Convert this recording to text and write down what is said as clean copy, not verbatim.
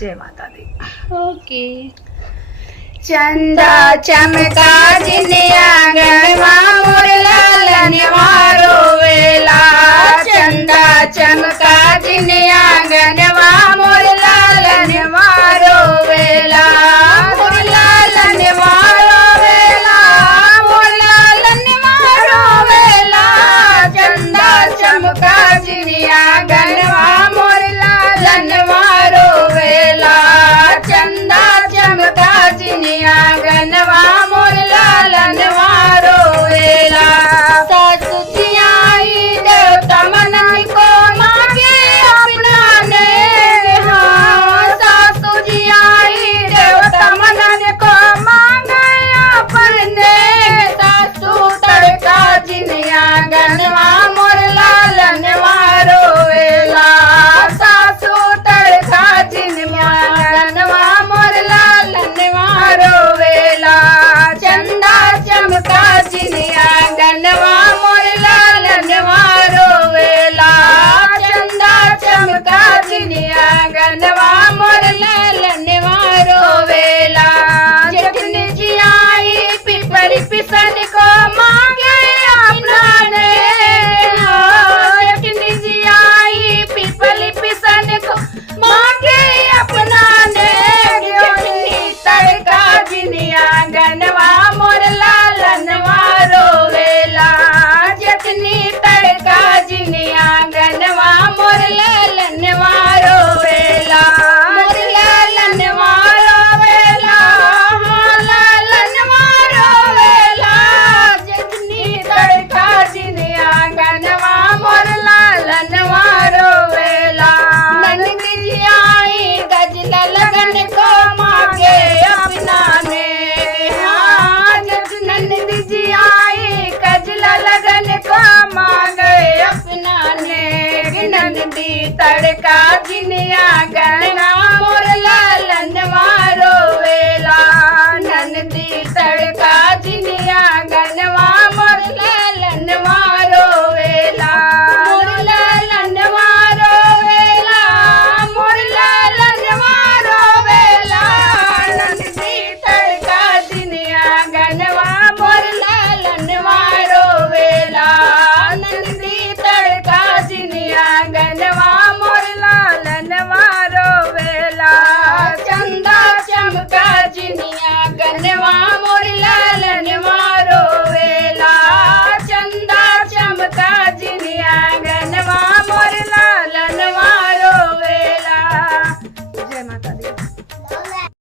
जय माता दी। ओके। चंदा चमका जिने आंगनवा मोर लालनवा रोवेला। चंदा चमका जिने आंगनवा मोर लालनवा रोवेला। मोर लालनवा रोवेला, मोर लालनवा रोवेला। चंदा चमका जिने आंगनवा मोर लालनवा रोवेला। चंदा चमका जिने आंगनवा मोर लालनवा रोवेला। सासु जी आई देवता मनन को मांगे अपना ने। हाँ, सासु जी आई देवता मनन को मांगे अपने। सासु तड़का जिने आंगनवा मोर लालनवा रोवेला। सासु तड़का जिने आंगनवा मोर लालनवा रोवेला। चंदा चमका जिने आंगनवा मोर लालनवा रोवेला। चंदा चमका जिने आंगनवा मोर लालनवा रोवेला। जेठनी जी आई पिपरी पिसन को मांगे अपना ने। जेठनी जी आई पिपली पिसन को मांगे अपना ने। जेठनी तड़का जिने आंगनवा मोर लालनवा रोवेला। जेठनी तड़का जिने आंगनवा मोर लालनवा रोवेला। मोर लालनवा रोवेला, हाँ लालनवा रोवेला। जेठनी तड़का जिने आंगनवा मोर लालनवा रोवेला। ननद जी आई गजला लगन को मांगे अपना ने। हाँ, जब ननद जी आई गजला लगन को मांगे अपना ने। नंदी तड़का जिने आंगनवा मोर लालनवा रोवेला। नंदी तड़का जिने आंगनवा मोर लालनवा रोवेला। मोर लालनवा रोवेला, मोर लालनवा रोवेला। नंदी तड़का जिने आंगनवा मोर लालनवा रोवेला। नंदी तड़का जिने आंगनवा मोर लालनवा रोवेला। चंदा चमका जिने आंगनवा मोर लालनवा रोवेला। चंदा चमका जिने आंगनवा मोर लालनवा रोवेला। जय माता दी।